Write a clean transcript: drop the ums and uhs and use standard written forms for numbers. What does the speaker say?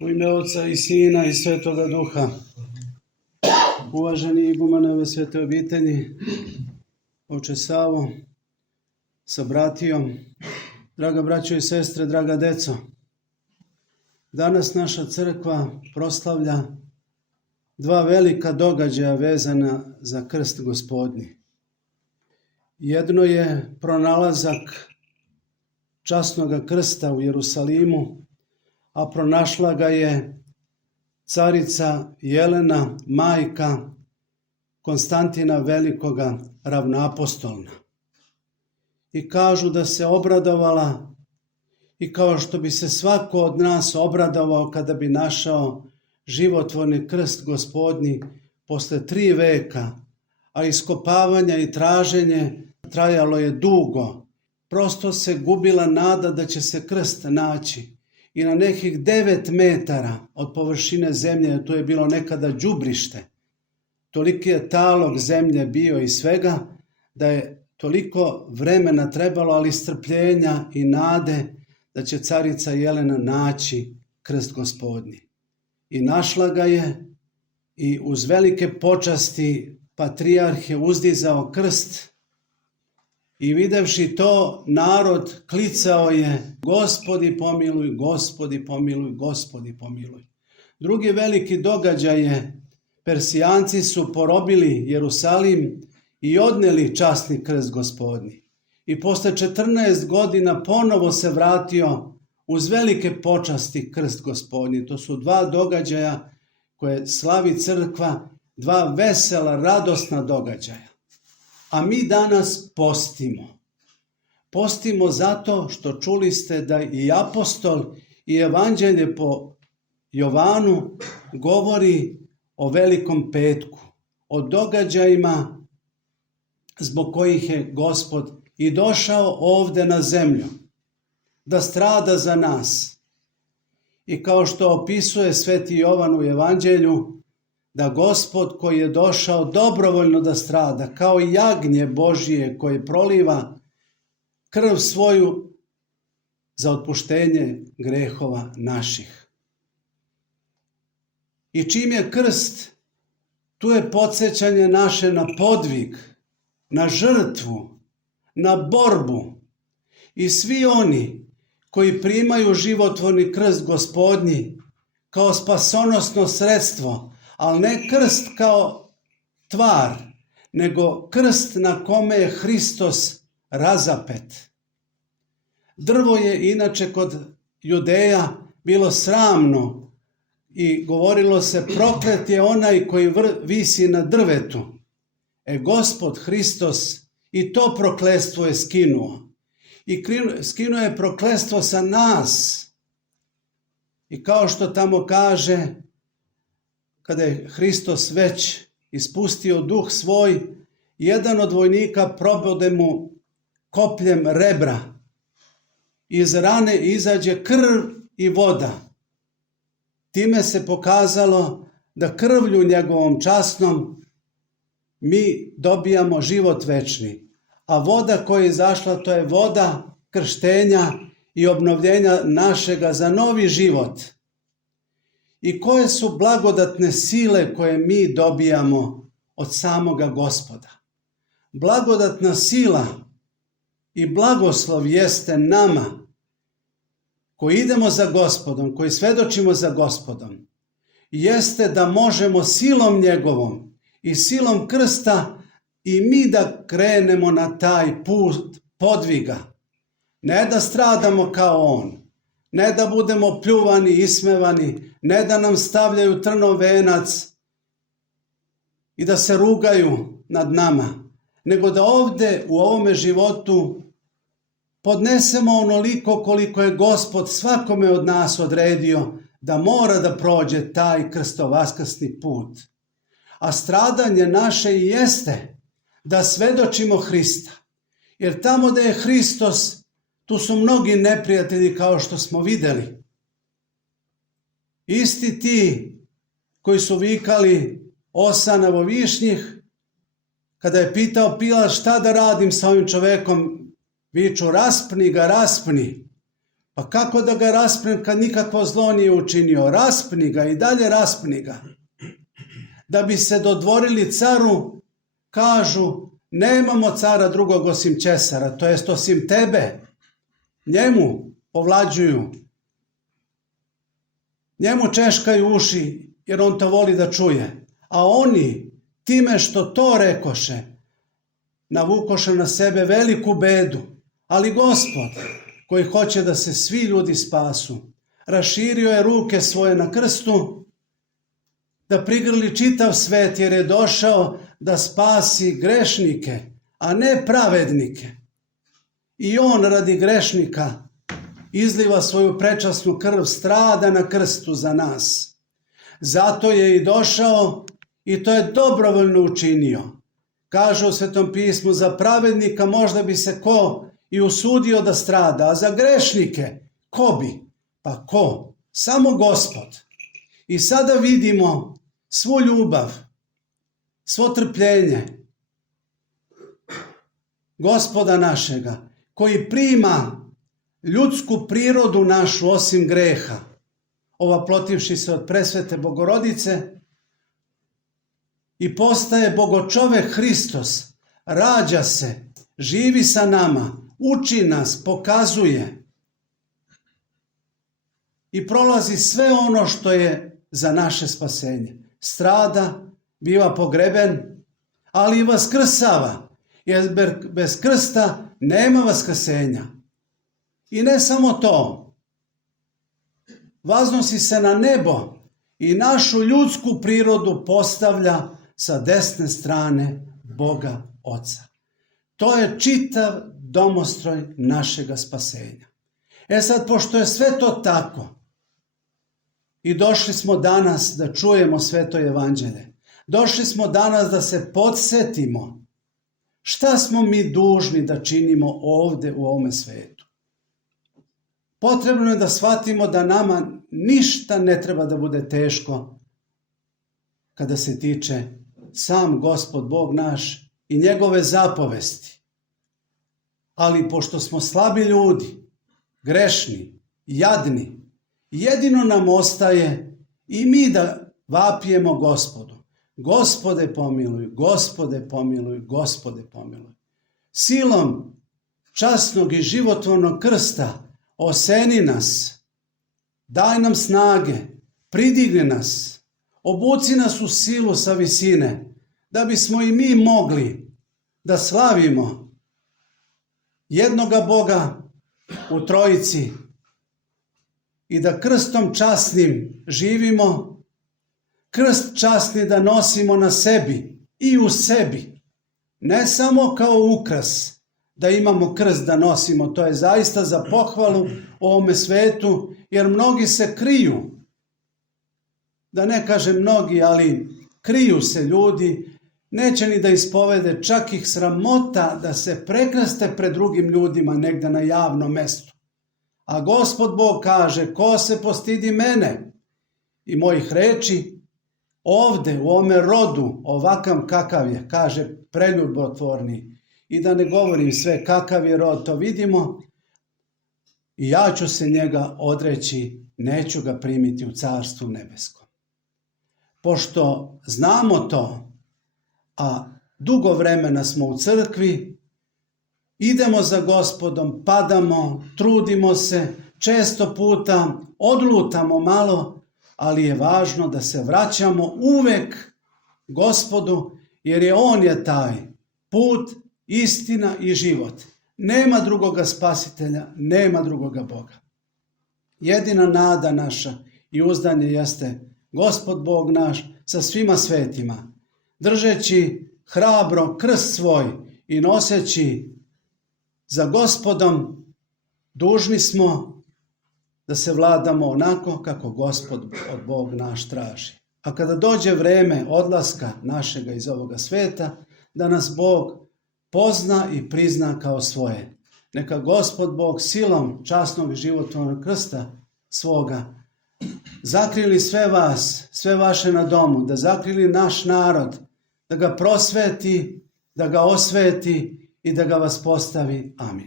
U ime Oca i Sina i Svetoga Duha. Uvaženi igumane ove svete obitelji, oče Savo, sa bratijom, draga braćo i sestre, draga deco. Danas naša crkva proslavlja dva velika događaja vezana za krst Gospodnji. Jedno je pronalazak časnoga krsta u Jerusalimu, a pronašla ga je carica Jelena, majka Konstantina Velikoga ravnoapostolna. I kažu da se obradovala i kao što bi se svako od nas obradovao kada bi našao životvorni krst Gospodnji posle 3 veka, a iskopavanja i traženje trajalo je dugo. Prosto se gubila nada da će se krst naći. I na nekih 9 metara od površine zemlje, to je bilo nekada đubrište, toliki je talog zemlje bio i svega, da je toliko vremena trebalo, ali strpljenja i nade da će carica Jelena naći krst Gospodnji. I našla ga je i uz velike počasti patrijarh je uzdizao krst i videvši to, narod klicao je: Gospodi pomiluj, Gospodi pomiluj, Gospodi pomiluj. Drugi veliki događaj je, Persijanci su porobili Jerusalim i odneli časni krst Gospodnji. I posle 14 godina ponovo se vratio uz velike počasti krst Gospodnji. To su 2 događaja koje slavi crkva, 2 vesela, radosna događaja. A mi danas postimo. Postimo zato što čuli ste da i apostol i evanđelje po Jovanu govori o Velikom petku, o događajima zbog kojih je Gospod i došao ovde na zemlju, da strada za nas. I kao što opisuje sveti Jovan u evanđelju, da Gospod koji je došao dobrovoljno da strada, kao i jagnje Božije koje proliva krv svoju za otpuštenje grehova naših. I čim je krst, tu je podsjećanje naše na podvig, na žrtvu, na borbu. I svi oni koji primaju životvorni krst Gospodnji kao spasonosno sredstvo, ali ne krst kao tvar, nego krst na kome je Hristos razapet. Drvo je inače kod Judeja bilo sramno i govorilo se: proklet je onaj koji visi na drvetu. Gospod Hristos i to prokletstvo je skinuo. I skinuo je prokletstvo sa nas. I kao što tamo kaže, kada je Hristos već ispustio duh svoj, jedan od vojnika probode mu kopljem rebra. Iz rane izađe krv i voda. Time se pokazalo da krvlju njegovom časnom mi dobijamo život večni. A voda koja je izašla, to je voda krštenja i obnovljenja našega za novi život. I koje su blagodatne sile koje mi dobijamo od samoga Gospoda. Blagodatna sila i blagoslov jeste nama koji idemo za Gospodom, koji svedočimo za Gospodom, jeste da možemo silom njegovom i silom krsta i mi da krenemo na taj put podviga. Ne da stradamo kao on, ne da budemo pljuvani, ismevani, ne da nam stavljaju trnov venac i da se rugaju nad nama, nego da ovde u ovome životu podnesemo onoliko koliko je Gospod svakome od nas odredio da mora da prođe taj krstovaskrsni put. A stradanje naše i jeste da svedočimo Hrista. Jer tamo gde je Hristos, tu su mnogi neprijatelji, kao što smo videli. Isti ti koji su vikali Osanovo višnjih, kada je pitao Pilat šta da radim sa ovim čovekom, viču: raspni ga, raspni. Pa kako da ga raspnem kad nikakvo zlo nije učinio? Raspni ga i dalje raspni ga. Da bi se dodvorili caru, kažu, nemamo cara drugog osim Ćesara, to jest osim tebe. Njemu povlađuju. Njemu češkaju uši jer on to voli da čuje. A oni, time što to rekoše, navukoše na sebe veliku bedu. Ali Gospod, koji hoće da se svi ljudi spasu, raširio je ruke svoje na krstu, da prigrli čitav svet, jer je došao da spasi grešnike, a ne pravednike. I on radi grešnika izliva svoju prečasnu krv, strada na krstu za nas. Zato je i došao i to je dobrovoljno učinio. Kaže u Svetom pismu, za pravednika možda bi se ko i usudio da strada, a za grešnike ko bi? Pa ko? Samo Gospod. I sada vidimo svu ljubav, svo trpljenje Gospoda našega, koji prima ljudsku prirodu našu osim greha, ovaplotivši se od presvete Bogorodice i postaje Bogočovek Hristos, rađa se, živi sa nama, uči nas, pokazuje i prolazi sve ono što je za naše spasenje. Strada, biva pogreben, ali i vaskrsava, jer bez krsta nema vaskrsenja. I ne samo to, vaznosi se na nebo i našu ljudsku prirodu postavlja sa desne strane Boga Oca. To je čitav domostroj našega spasenja. Sad, pošto je sve to tako i došli smo danas da čujemo Sveto Evanđelje, došli smo danas da se podsjetimo šta smo mi dužni da činimo ovde u ovome svetu. Potrebno je da shvatimo da nama ništa ne treba da bude teško kada se tiče sam Gospod Bog naš i njegove zapovesti. Ali pošto smo slabi ljudi, grešni, jadni, jedino nam ostaje i mi da vapijemo Gospodu. Gospode pomiluj, Gospode pomiluj, Gospode pomiluj. Silom časnog i životvornog krsta oseni nas, daj nam snage, pridigni nas, obuci nas u silu sa visine, da bismo i mi mogli da slavimo jednoga Boga u Trojici i da krstom časnim živimo, krst časni da nosimo na sebi i u sebi, ne samo kao ukras, da imamo krst da nosimo, to je zaista za pohvalu u ovome svetu, jer mnogi se kriju, da ne kažem mnogi, ali kriju se ljudi, neće ni da ispovede, čak ih sramota da se prekrste pred drugim ljudima negde na javnom mestu. A Gospod Bog kaže, ko se postidi mene i mojih reči, ovde u ovome rodu, ovakav kakav je, kaže preljubotvorni, i da ne govorim sve kakav je rod, to vidimo, i ja ću se njega odreći, neću ga primiti u Carstvu nebeskom. Pošto znamo to, a dugo vremena smo u crkvi, idemo za Gospodom, padamo, trudimo se, često puta odlutamo malo, ali je važno da se vraćamo uvek Gospodu, jer je On je taj put, istina i život. Nema drugoga spasitelja, nema drugoga Boga. Jedina nada naša i uzdanje jeste Gospod Bog naš sa svima svetima, držeći hrabro krst svoj i noseći za Gospodom, dužni smo da se vladamo onako kako Gospod Bog naš traži. A kada dođe vreme odlaska našega iz ovoga sveta, da nas Bog pozna i prizna kao svoje. Neka Gospod Bog silom časnog i životvornog krsta svoga zakrili sve vas, sve vaše na domu, da zakrili naš narod, da ga prosveti, da ga osveti i da ga vas postavi. Amin.